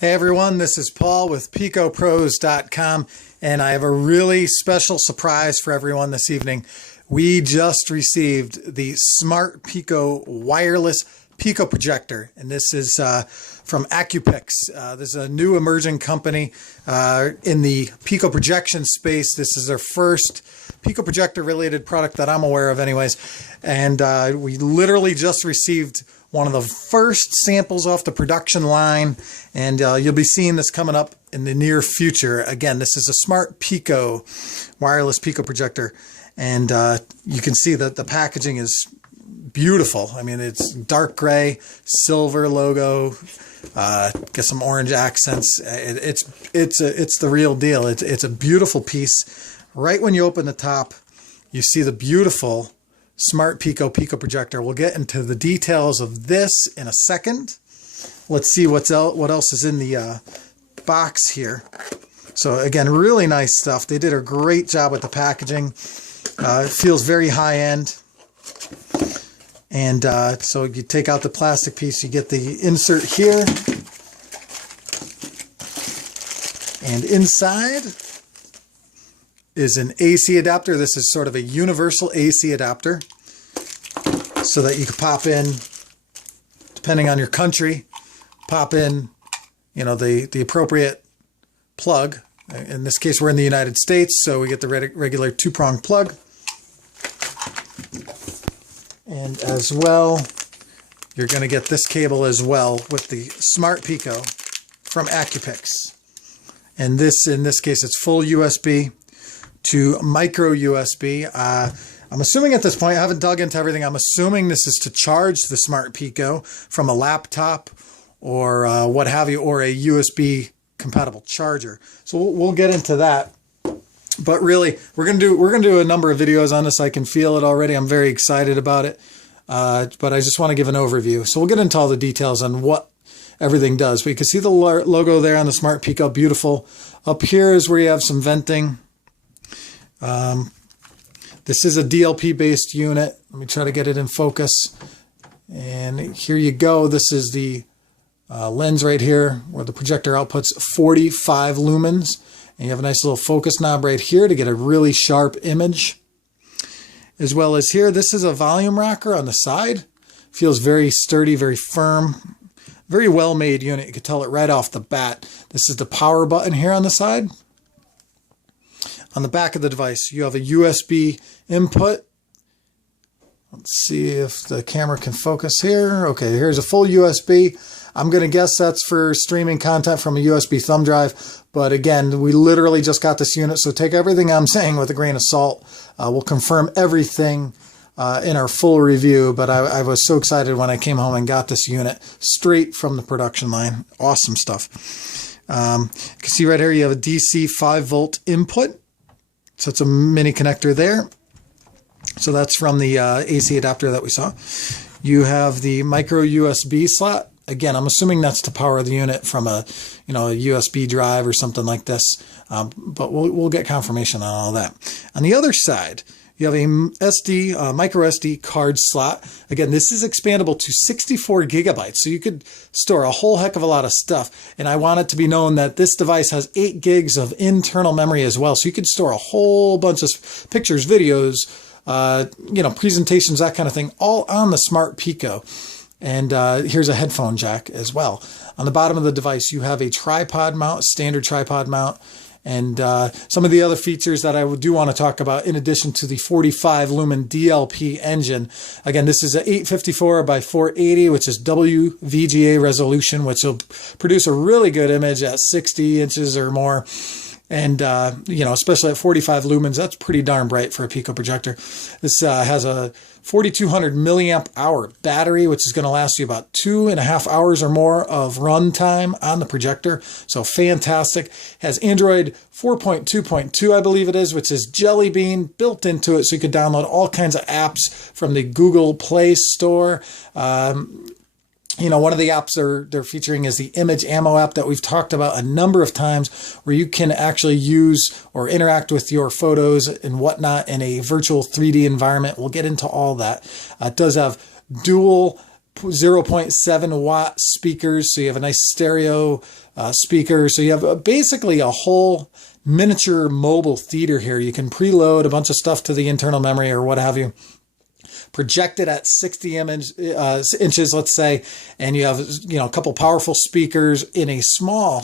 Hey everyone, this is Paul with Picopros.com, and I have a really special surprise for everyone this evening. We just received the SmartPico wireless Pico Projector, and this is from Acupix. This is a new emerging company in the Pico projection space. This is their first Pico Projector related product that I'm aware of anyways, and we literally just received one of the first samples off the production line, and you'll be seeing this coming up in the near future. Again, this is a SmartPico wireless Pico Projector, and you can see that the packaging is beautiful. I mean, it's dark gray, silver logo, get some orange accents. It's the real deal. It's a beautiful piece. Right when you open the top, you see the beautiful SmartPico Pico Projector. We'll get into the details of this in a second. Let's see what else is in the box here. So again, really nice stuff. They did a great job with the packaging. It feels very high-end. And so you take out the plastic piece, you get the insert here. And inside is an AC adapter. This is sort of a universal AC adapter so that you can pop in, depending on your country, pop in, you know, the appropriate plug. In this case, we're in the United States, so we get the regular two-prong plug. And as well, you're going to get this cable as well with the SmartPico from Acupix. And this, in this case, it's full USB to micro USB. I'm assuming at this point, I haven't dug into everything, I'm assuming this is to charge the SmartPico from a laptop or what have you, or a USB compatible charger. So we'll get into that. But really, we're gonna do a number of videos on this. I can feel it already. I'm very excited about it. But I just want to give an overview. So we'll get into all the details on what everything does. But you can see the logo there on the SmartPico, beautiful. Up here is where you have some venting. This is a DLP-based unit. Let me try to get it in focus. And here you go. This is the lens right here, where the projector outputs 45 lumens. And you have a nice little focus knob right here to get a really sharp image. As well as here, this is a volume rocker on the side. Feels very sturdy, very firm. Very well-made unit. You can tell it right off the bat. This is the power button here on the side. On the back of the device, you have a USB input. Let's see if the camera can focus here. Okay, here's a full USB. I'm going to guess that's for streaming content from a USB thumb drive. But again, we literally just got this unit, so take everything I'm saying with a grain of salt. We'll confirm everything in our full review, but I was so excited when I came home and got this unit straight from the production line. Awesome stuff. You can see right here you have a DC 5-volt input. So it's a mini connector there. So that's from the AC adapter that we saw. You have the micro USB slot. Again, I'm assuming that's to power the unit from a USB drive or something like this. But we'll get confirmation on all that. On the other side, you have a micro SD card slot. Again, this is expandable to 64 gigabytes, so you could store a whole heck of a lot of stuff. And I want it to be known that this device has 8 gigs of internal memory as well, so you could store a whole bunch of pictures, videos, presentations, that kind of thing, all on the SmartPico. And here's a headphone jack as well. On the bottom of the device, you have a tripod mount, standard tripod mount. And some of the other features that I do want to talk about, in addition to the 45 lumen DLP engine. Again, this is an 854 by 480, which is WVGA resolution, which will produce a really good image at 60 inches or more. And, especially at 45 lumens, that's pretty darn bright for a Pico projector. This has a 4,200 milliamp hour battery, which is going to last you about 2.5 hours or more of run time on the projector. So fantastic. Has Android 4.2.2, I believe it is, which is Jelly Bean built into it. So you can download all kinds of apps from the Google Play Store. One of the apps they're featuring is the Image Ammo app that we've talked about a number of times, where you can actually use or interact with your photos and whatnot in a virtual 3D environment. We'll get into all that. It does have dual 0.7 watt speakers, so you have a nice stereo speaker. So you have basically a whole miniature mobile theater here. You can preload a bunch of stuff to the internal memory or what have you. Projected at 60 inches, let's say, and you have a couple powerful speakers in a small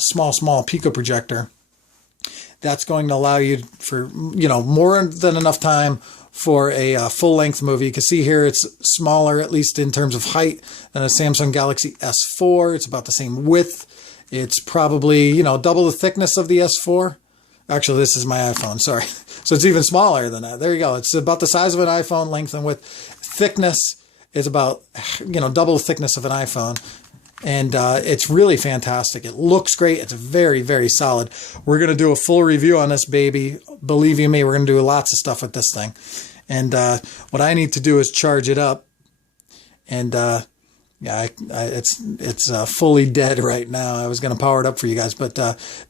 Pico projector. That's going to allow you for more than enough time for a full-length movie. You can see here it's smaller, at least in terms of height, than a Samsung Galaxy S4. It's about the same width. It's probably double the thickness of the S4. Actually, this is my iPhone, sorry. So it's even smaller than that. There you go. It's about the size of an iPhone, length and width. Thickness is about double the thickness of an iPhone. And it's really fantastic. It looks great. It's very, very solid. We're going to do a full review on this baby. Believe you me, we're going to do lots of stuff with this thing. And what I need to do is charge it up. And it's fully dead right now. I was going to power it up for you guys. But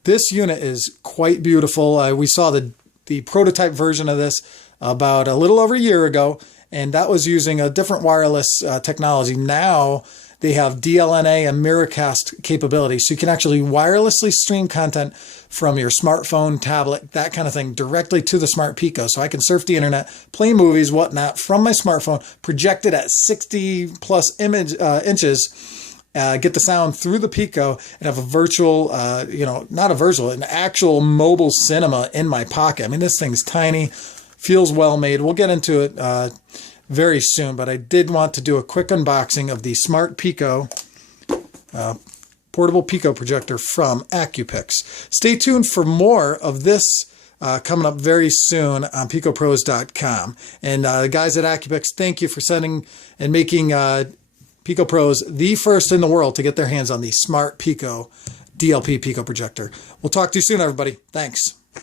this unit is quite beautiful. We saw the prototype version of this about a little over a year ago. And that was using a different wireless technology. Now they have DLNA and Miracast capability. So you can actually wirelessly stream content from your smartphone, tablet, that kind of thing, directly to the SmartPico. So I can surf the internet, play movies, whatnot, from my smartphone, projected at 60 plus inches, get the sound through the Pico, and have a virtual, not a virtual, an actual mobile cinema in my pocket. I mean, this thing's tiny, feels well made. We'll get into it very soon, but I did want to do a quick unboxing of the SmartPico portable Pico projector from Acupix. Stay tuned for more of this coming up very soon on Picopros.com. And the guys at Acupix, thank you for sending and making Picopros the first in the world to get their hands on the SmartPico DLP Pico projector. We'll talk to you soon, everybody. Thanks.